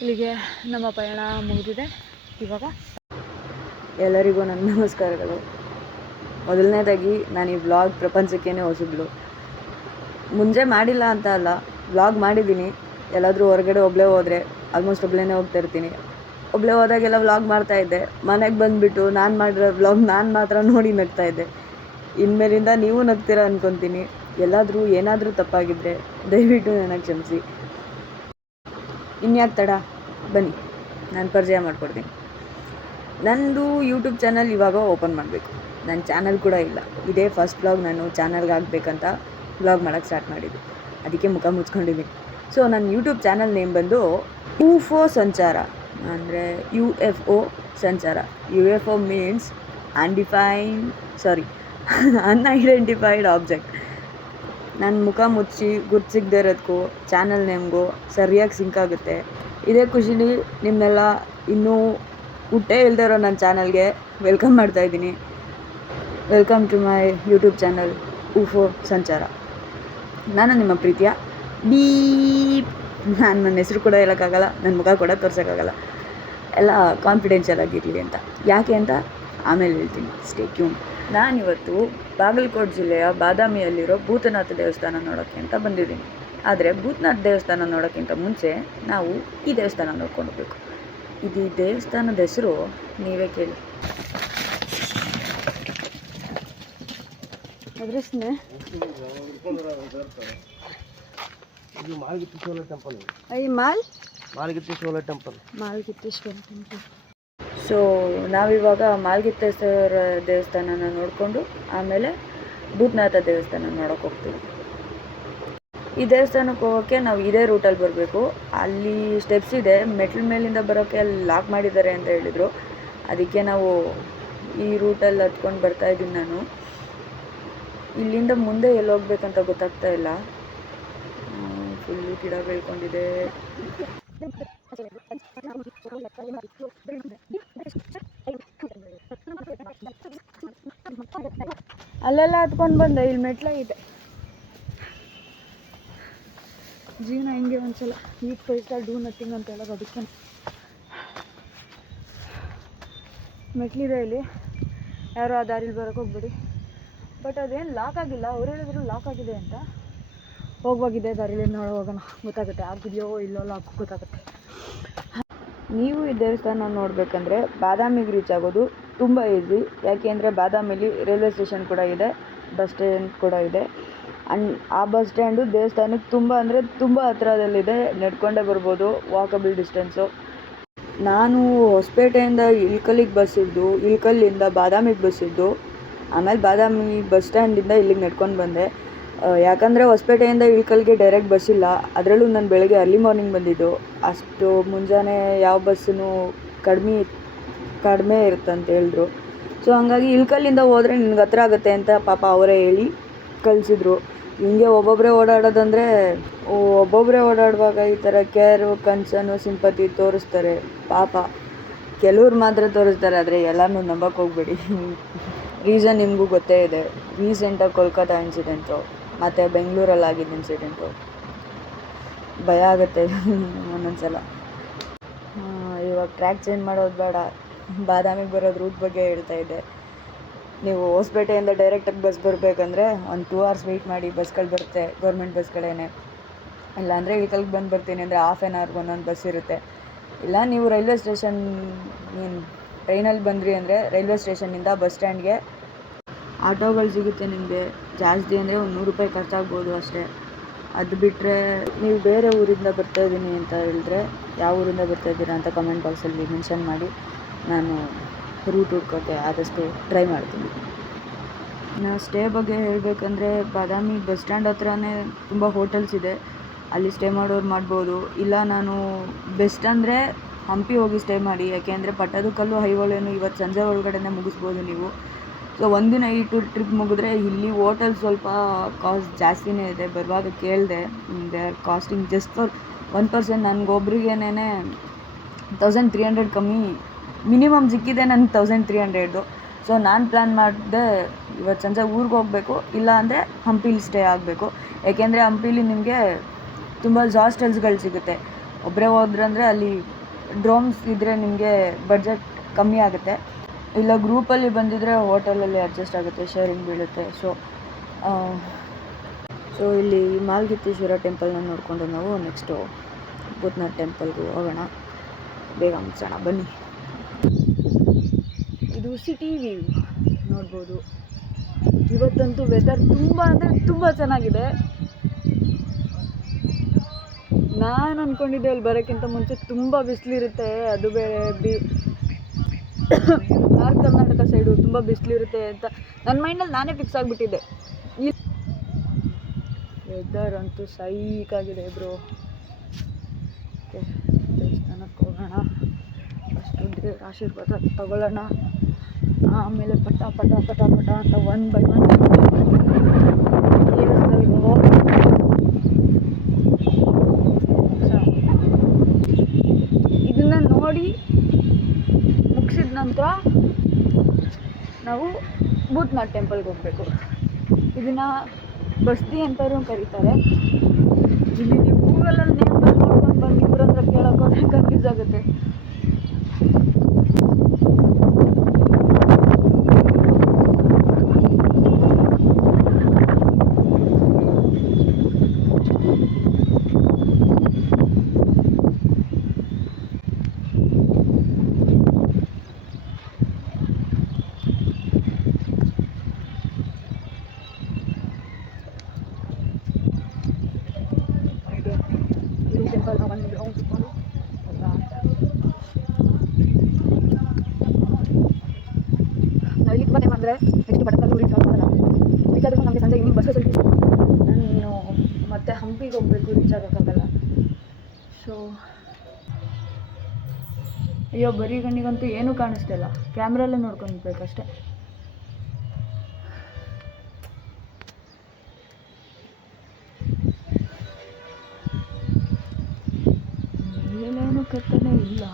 ಇಲ್ಲಿಗೆ ನಮ್ಮ ಪಯಣ ಮುಗಿದಿದೆ. ಇವಾಗ ಎಲ್ಲರಿಗೂ ನನ್ನ ನಮಸ್ಕಾರಗಳು. ಮೊದಲನೇದಾಗಿ ನಾನು ಈ ವ್ಲಾಗ್ ಪ್ರಪಂಚಕ್ಕೇ ಹೊಸಬ್ಳು. ಮುಂಚೆ ಮಾಡಿಲ್ಲ ಅಂತ ಅಲ್ಲ, ವ್ಲಾಗ್ ಮಾಡಿದ್ದೀನಿ. ಎಲ್ಲಾದರೂ ಹೊರಗಡೆ ಒಬ್ಬಳೇ ಹೋದರೆ ಆಲ್ಮೋಸ್ಟ್ ಒಬ್ಬಳೇ ಹೋಗ್ತಾ ಇರ್ತೀನಿ. ಒಬ್ಬಳೇ ಹೋದಾಗೆಲ್ಲ ವ್ಲಾಗ್ ಮಾಡ್ತಾಯಿದ್ದೆ. ಮನೆಗೆ ಬಂದುಬಿಟ್ಟು ನಾನು ಮಾಡಿರೋ ವ್ಲಾಗ್ ನಾನು ಮಾತ್ರ ನೋಡಿ ನಗ್ತಾಯಿದ್ದೆ. ಇನ್ಮೇಲಿಂದ ನೀವು ನಗ್ತೀರಾ ಅಂದ್ಕೊತೀನಿ. ಎಲ್ಲಾದರೂ ಏನಾದರೂ ತಪ್ಪಾಗಿದ್ದರೆ ದಯವಿಟ್ಟು ನನಗೆ ಕ್ಷಮಿಸಿ. ಇನ್ಯಾಕೆ ತಡ, ಬನ್ನಿ ನಾನು ಪರಿಚಯ ಮಾಡಿಕೊಡ್ತೀನಿ. ನನ್ನದು ಯೂಟ್ಯೂಬ್ ಚಾನಲ್ ಇವಾಗ ಓಪನ್ ಮಾಡಬೇಕು. ನನ್ನ ಚಾನಲ್ ಕೂಡ ಇಲ್ಲ. ಇದೇ ಫಸ್ಟ್ ವ್ಲಾಗ್ ನಾನು ಚಾನಲ್ಗೆ ಹಾಕ್ಬೇಕಂತ ವ್ಲಾಗ್ ಮಾಡೋಕ್ಕೆ ಸ್ಟಾರ್ಟ್ ಮಾಡಿದ್ದು. ಅದಕ್ಕೆ ಮುಖ ಮುಚ್ಕೊಂಡಿದ್ದೀನಿ. ಸೊ ನನ್ನ ಯೂಟ್ಯೂಬ್ ಚಾನಲ್ ನೇಮ್ ಬಂದು UFO ಸಂಚಾರ, ಅಂದರೆ UFO ಸಂಚಾರ. UFO means unidentified object. ನನ್ನ ಮುಖ ಮುಚ್ಚಿ ಗುರ್ತಿಸಿಗದೆ ಇರೋದಕ್ಕೂ ಚಾನಲ್ ನೇಮ್ಗೂ ಸರಿಯಾಗಿ ಸಿಂಕ್ ಆಗುತ್ತೆ. ಇದೇ ಖುಷಿಲಿ ನಿಮ್ಮನ್ನೆಲ್ಲ ಇನ್ನೂ ಹುಟ್ಟೇ ಇಲ್ಲದೆ ಇರೋ ನನ್ನ ಚಾನಲ್ಗೆ ವೆಲ್ಕಮ್ ಮಾಡ್ತಾಯಿದ್ದೀನಿ. Welcome to my YouTube channel UFO ಸಂಚಾರ. ನಾನು ನಿಮ್ಮ ಪ್ರೀತಿಯ ಬೀಪ್. ನಾನು ನನ್ನ ಹೆಸರು ಕೂಡ ಹೇಳೋಕ್ಕಾಗಲ್ಲ, ನನ್ನ ಮುಖ ಕೂಡ ತೋರ್ಸೋಕ್ಕಾಗಲ್ಲ. ಎಲ್ಲ ಕಾನ್ಫಿಡೆನ್ಷಿಯಲ್ ಆಗಿರಲಿ ಅಂತ. ಯಾಕೆ ಅಂತ ಆಮೇಲೆ ಹೇಳ್ತೀನಿ. Stay tune. ನಾನಿವತ್ತು ಬಾಗಲಕೋಟೆ ಜಿಲ್ಲೆಯ ಬಾದಾಮಿಯಲ್ಲಿರೋ ಭೂತನಾಥ ದೇವಸ್ಥಾನ ನೋಡೋಕ್ಕೆ ಅಂತ ಬಂದಿದ್ದೀನಿ. ಆದರೆ ಭೂತನಾಥ ದೇವಸ್ಥಾನ ನೋಡೋಕ್ಕಿಂತ ಮುಂಚೆ ನಾವು ಈ ದೇವಸ್ಥಾನ ನೋಡ್ಕೊಂಡು ಹೋಗ್ಬೇಕು. ಇದು ದೇವಸ್ಥಾನದ ಹೆಸರು ನೀವೇ ಕೇಳಿ. ಅದ್ರಷ್ಟೇ ಮಾಲ್ಗಿತ್ತೇಶ್ವರ ಟೆಂಪಲ್. ಸೊ ನಾವಿವಾಗ ಮಾಲ್ಗಿತ್ತೇಶ್ವರ ದೇವಸ್ಥಾನನ ನೋಡಿಕೊಂಡು ಆಮೇಲೆ ಭೂತನಾಥ ದೇವಸ್ಥಾನ ನೋಡೋಕೆ ಹೋಗ್ತೀವಿ. ಈ ದೇವಸ್ಥಾನಕ್ಕೆ ಹೋಗೋಕ್ಕೆ ನಾವು ಇದೇ ರೂಟಲ್ಲಿ ಬರಬೇಕು. ಅಲ್ಲಿ ಸ್ಟೆಪ್ಸ್ ಇದೆ, ಮೆಟ್ಲ ಮೇಲಿಂದ ಬರೋಕ್ಕೆ ಅಲ್ಲಿ ಲಾಕ್ ಮಾಡಿದ್ದಾರೆ ಅಂತ ಹೇಳಿದರು. ಅದಕ್ಕೆ ನಾವು ಈ ರೂಟಲ್ಲಿ ಹತ್ಕೊಂಡು ಬರ್ತಾಯಿದ್ದೀನಿ. ನಾನು ಇಲ್ಲಿಂದ ಮುಂದೆ ಎಲ್ಲಿ ಹೋಗ್ಬೇಕಂತ ಗೊತ್ತಾಗ್ತಾ ಇಲ್ಲ. ಫುಲ್ಲು ಗಿಡ ಬೆಳ್ಕೊಂಡಿದೆ. ಅಲ್ಲೆಲ್ಲ ಹತ್ಕೊಂಡು ಬಂದೆ. ಇಲ್ಲಿ ಮೆಟ್ಲಾಗಿದೆ. ಜೀವನ ಹಿಂಗೆ ಒಂದ್ಸಲ ಈಟ್ ಫೈಸ್ಟ್ ಡೂ ನಥಿಂಗ್ ಅಂತ ಹೇಳೋದು ಅದಕ್ಕೆ. ಮೆಟ್ಲಿದೆ ಇಲ್ಲಿ, ಯಾರೋ ಆ ದಾರಿಲಿ ಬರೋಕ್ಕೆ ಹೋಗ್ಬೇಡಿ. ಬಟ್ ಅದೇನು ಲಾಕ್ ಆಗಿಲ್ಲ. ಅವ್ರು ಹೇಳಿದ್ರು ಲಾಕ್ ಆಗಿದೆ ಅಂತ. ಹೋಗುವಾಗಿದೆ ದಾರಿಲಿ ಹೋಗೋಣ, ಗೊತ್ತಾಗುತ್ತೆ. ಆಗಿದೆಯೋ ಇಲ್ಲೋ ಲಾಕ್ ಗೊತ್ತಾಗುತ್ತೆ. ನೀವು ಈ ದೇವಸ್ಥಾನ ನೋಡಬೇಕಂದ್ರೆ ಬಾದಾಮಿಗೆ ರೀಚ್ ಆಗೋದು ತುಂಬ ಈಸಿ. ಯಾಕೆಂದರೆ ಬಾದಾಮಿಲಿ ರೈಲ್ವೆ ಸ್ಟೇಷನ್ ಕೂಡ ಇದೆ, ಬಸ್ ಸ್ಟ್ಯಾಂಡ್ ಕೂಡ ಇದೆ. ಆ ಬಸ್ ಸ್ಟ್ಯಾಂಡು ದೇವಸ್ಥಾನಕ್ಕೆ ತುಂಬ ಹತ್ರದಲ್ಲಿದೆ. ನಡ್ಕೊಂಡೇ ಬರ್ಬೋದು, ವಾಕಬಲ್ ಡಿಸ್ಟೆನ್ಸು. ನಾನು ಹೊಸಪೇಟೆಯಿಂದ ಇಳ್ಕಲ್ಲಿಗೆ ಬಸ್ ಇದ್ದು, ಇಳ್ಕಲ್ಲಿಂದ ಬಾದಾಮಿಗೆ ಬಸ್ ಇದ್ದು, ಆಮೇಲೆ ಬಾದಾಮಿ ಬಸ್ ಸ್ಟ್ಯಾಂಡಿಂದ ಇಲ್ಲಿಗೆ ನಡ್ಕೊಂಡು ಬಂದೆ. ಯಾಕಂದರೆ ಹೊಸಪೇಟೆಯಿಂದ ಇಳ್ಕಲ್ಗೆ ಡೈರೆಕ್ಟ್ ಬಸ್ ಇಲ್ಲ. ಅದರಲ್ಲೂ ನಾನು ಬೆಳಗ್ಗೆ ಅರ್ಲಿ ಮಾರ್ನಿಂಗ್ ಬಂದಿದ್ದು. ಅಷ್ಟು ಮುಂಜಾನೆ ಯಾವ ಬಸ್ಸೂ ಕಡಿಮೆ ಇರುತ್ತಂತ ಹೇಳಿದ್ರು. ಸೊ ಹಂಗಾಗಿ ಇಳ್ಕಲ್ಲಿಂದ ಹೋದರೆ ನಿನ್ಗೆ ಹತ್ರ ಆಗುತ್ತೆ ಅಂತ ಪಾಪ ಅವರೇ ಹೇಳಿ ಕಳಿಸಿದ್ರು. ಹಿಂಗೆ ಒಬ್ಬೊಬ್ಬರೇ ಓಡಾಡುವಾಗ ಈ ಥರ ಕೇರು, ಕನ್ಸರ್ನು, ಸಿಂಪತಿ ತೋರಿಸ್ತಾರೆ. ಪಾಪ ಕೆಲವ್ರು ಮಾತ್ರ ತೋರಿಸ್ತಾರೆ, ಆದರೆ ಎಲ್ಲನೂ ನಂಬಕ್ಕೆ ಹೋಗ್ಬೇಡಿ. ರೀಸನ್ ನಿಮಗೂ ಗೊತ್ತೇ ಇದೆ. ರೀಸೆಂಟಾಗಿ ಕೋಲ್ಕತ್ತಾ ಇನ್ಸಿಡೆಂಟು ಮತ್ತು ಬೆಂಗಳೂರಲ್ಲಿ ಆಗಿದ್ದ ಇನ್ಸಿಡೆಂಟು ಭಯ ಆಗುತ್ತೆ ಒಂದೊಂದ್ಸಲ. ಇವಾಗ ಟ್ರ್ಯಾಕ್ ಚೇಂಜ್ ಮಾಡೋದು ಬೇಡ, ಬಾದಾಮಿಗೆ ಬರೋದು ರೂಟ್ ಬಗ್ಗೆ ಹೇಳ್ತಾ ಇದ್ದೆ. ನೀವು ಹೊಸಪೇಟೆಯಿಂದ ಡೈರೆಕ್ಟಾಗಿ ಬಸ್ ಬರಬೇಕಂದ್ರೆ ಒಂದು 2 hours ವೆಯ್ಟ್ ಮಾಡಿ. ಬಸ್ಗಳು ಬರುತ್ತೆ, ಗೌರ್ಮೆಂಟ್ ಬಸ್ಗಳೇನೆ. ಇಲ್ಲಾಂದರೆ ಇಳ್ಕಲ್ಗೆ ಬರ್ತೀನಿ ಅಂದರೆ ಹಾಫ್ ಆನ್ ಅವರ್ಗೆ ಒಂದೊಂದು ಬಸ್ ಇರುತ್ತೆ. ಇಲ್ಲ ನೀವು ರೈಲ್ವೆ ಸ್ಟೇಷನ್ ಟ್ರೈನಲ್ಲಿ ಬಂದ್ರಿ ಅಂದರೆ ರೈಲ್ವೆ ಸ್ಟೇಷನ್ನಿಂದ ಬಸ್ ಸ್ಟ್ಯಾಂಡ್ಗೆ ಆಟೋಗಳು ಸಿಗುತ್ತೆ ನಿಮಗೆ. ಜಾಸ್ತಿ ಅಂದರೆ ಒಂದು 100 ರೂಪಾಯಿ ಖರ್ಚಾಗ್ಬೋದು ಅಷ್ಟೇ. ಅದು ಬಿಟ್ಟರೆ ನೀವು ಬೇರೆ ಊರಿಂದ ಬರ್ತಾಯಿದ್ದೀನಿ ಅಂತ ಹೇಳಿದ್ರೆ ಯಾವ ಊರಿಂದ ಬರ್ತಾಯಿದ್ದೀರಾ ಅಂತ ಕಮೆಂಟ್ ಬಾಕ್ಸಲ್ಲಿ ಮೆನ್ಷನ್ ಮಾಡಿ. ನಾನು ರೂಟ್ ಹುಡ್ಕೋಕ್ಕೆ ಆದಷ್ಟು ಟ್ರೈ ಮಾಡ್ತೀನಿ. ನಾನು ಸ್ಟೇ ಬಗ್ಗೆ ಹೇಳಬೇಕಂದ್ರೆ ಬಾದಾಮಿ ಬಸ್ ಸ್ಟ್ಯಾಂಡ್ ಹತ್ರನೇ ತುಂಬ ಹೋಟೆಲ್ಸ್ ಇದೆ. ಅಲ್ಲಿ ಸ್ಟೇ ಮಾಡೋರು ಮಾಡ್ಬೋದು. ಇಲ್ಲ ನಾನು ಬೆಸ್ಟ್ ಅಂದರೆ ಹಂಪಿ ಹೋಗಿ ಸ್ಟೇ ಮಾಡಿ. ಯಾಕೆಂದರೆ ಪಟ್ಟದಕಲ್ಲು ಐಹೊಳೆನೂ ಇವತ್ತು ಸಂಜೆ ಒಳಗಡೆ ಮುಗಿಸ್ಬೋದು ನೀವು. ಸೊ ಒಂದಿನ ಈ ಟ್ರಿಪ್ ಮುಗಿದ್ರೆ ಇಲ್ಲಿ ಹೋಟೆಲ್ ಸ್ವಲ್ಪ ಕಾಸ್ಟ್ ಜಾಸ್ತಿನೇ ಇದೆ. ಬರುವಾಗ ಕೇಳಿದೆ, they are costing just for 1 person. ನನಗೊಬ್ರಿಗೇನೆ 1300 ಕಮ್ಮಿ ಮಿನಿಮಮ್ ಸಿಕ್ಕಿದೆ ನನಗೆ 1300. ಸೊ ನಾನು ಪ್ಲ್ಯಾನ್ ಮಾಡಿದೆ ಇವತ್ತು ಸಂಜೆ ಊರಿಗೆ ಹೋಗಬೇಕು, ಇಲ್ಲ ಅಂದರೆ ಹಂಪಿಲಿ ಸ್ಟೇ ಆಗಬೇಕು. ಏಕೆಂದರೆ ಹಂಪಿಲಿ ನಿಮಗೆ ತುಂಬ ಹಾಸ್ಟೆಲ್ಸ್ಗಳು ಸಿಗುತ್ತೆ. ಒಬ್ಬರೇ ಹೋದ್ರಂದರೆ ಅಲ್ಲಿ ಡ್ರೋಮ್ಸ್ ಇದ್ದರೆ ನಿಮಗೆ ಬಡ್ಜೆಟ್ ಕಮ್ಮಿ ಆಗುತ್ತೆ. ಇಲ್ಲ ಗ್ರೂಪಲ್ಲಿ ಬಂದಿದ್ದರೆ ಹೋಟೆಲಲ್ಲಿ ಅಡ್ಜಸ್ಟ್ ಆಗುತ್ತೆ, ಶೇರಿಂಗ್ ಬೀಳುತ್ತೆ. ಸೊ ಇಲ್ಲಿ ಮಾಲ್ಗಿತ್ತೇಶ್ವರ ಟೆಂಪಲ್ನ ನೋಡಿಕೊಂಡು ನಾವು ನೆಕ್ಸ್ಟು ಭೂತನಾಥ್ ಟೆಂಪಲ್ಗೆ ಹೋಗೋಣ. ಬೇಗ ಮುಗಿಸೋಣ ಬನ್ನಿ. ಇದು ಸಿಟಿ ವ್ಯೂ ನೋಡ್ಬೋದು. ಇವತ್ತಂತೂ ವೆದರ್ ತುಂಬ ಅಂದರೆ ತುಂಬ ಚೆನ್ನಾಗಿದೆ. ನಾನು ಅಂದ್ಕೊಂಡಿದ್ದೆ ಅಲ್ಲಿ ಬರೋಕ್ಕಿಂತ ಮುಂಚೆ ತುಂಬ ಬಿಸಿಲಿರುತ್ತೆ, ಅದು ಬೇರೆ ನಾರ್ತ್ ಕರ್ನಾಟಕ ಸೈಡು ತುಂಬ ಬಿಸಿಲಿರುತ್ತೆ ಅಂತ ನನ್ನ ಮೈಂಡಲ್ಲಿ ನಾನೇ ಫಿಕ್ಸ್ ಆಗಿಬಿಟ್ಟಿದ್ದೆ. ಈ ವೆದರ್ ಅಂತೂ ಸೈಕಾಗಿದೆ ಬ್ರೋ. ಓಕೆ, ದೇವಸ್ಥಾನಕ್ಕೆ ಹೋಗೋಣ. ಫಸ್ಟು ದೇವ್ರ ಆಶೀರ್ವಾದ ತಗೊಳ್ಳೋಣ, ಆಮೇಲೆ ಪಟ ಪಟ ಪಟ ಪಟ ಅಂತ 1 by 1 ದೇವಸ್ಥಾನಕ್ಕೆ ಹೋಗೋಣ. ಇದನ್ನು ನೋಡಿ ಮುಗಿಸಿದ ನಂತರ ನಾವು ಭೂತನಾಥ್ ಟೆಂಪಲ್ಗೆ ಹೋಗಬೇಕು. ಇದನ್ನು ಬಸ್ತಿ ಅಂತಲೂ ಕರೀತಾರೆ. ಇಲ್ಲಿ ನೀವು ಗೂಗಲಲ್ಲಿ ನೇಮ್ ನೋಡ್ಕೊಂಡು ಬಂದು ಇವ್ರ ಹತ್ರ ಕೇಳೋಕೆ ಹೋದ್ರೆ ಕನ್ಫ್ಯೂಸ್ ಆಗುತ್ತೆ. ನಾವು ಇಲ್ಲಿ ತುಂಬ ಟೈಮ್ ಅಂದರೆ ನೆಕ್ಸ್ಟ್ ಪಟಕಲ್ಲೂ ರೀಚ್ ಆಗೋಲ್ಲ. ರೀಚ್ ಆದರೂ ನಮಗೆ ಸಂಜೆ ಈವ್ನಿಂಗ್ ಬಸ್ ಫೆಸಿಲಿಟಿ. ನಾನು ಮತ್ತೆ ಹಂಪಿಗೆ ಹೋಗಬೇಕು, ರೀಚ್ ಆಗೋಕ್ಕಾಗಲ್ಲ. ಸೊ ಅಯ್ಯೋ, ಬರೀ ಕಣ್ಣಿಗಂತೂ ಏನೂ ಕಾಣಿಸ್ತಾ ಇಲ್ಲ. ಕ್ಯಾಮ್ರಲ್ಲೇ ನೋಡ್ಕೊಂಡ್ಬೇಕಷ್ಟೆ. ಮೇಲೇನು ಕತ್ತನೇ ಇಲ್ಲ.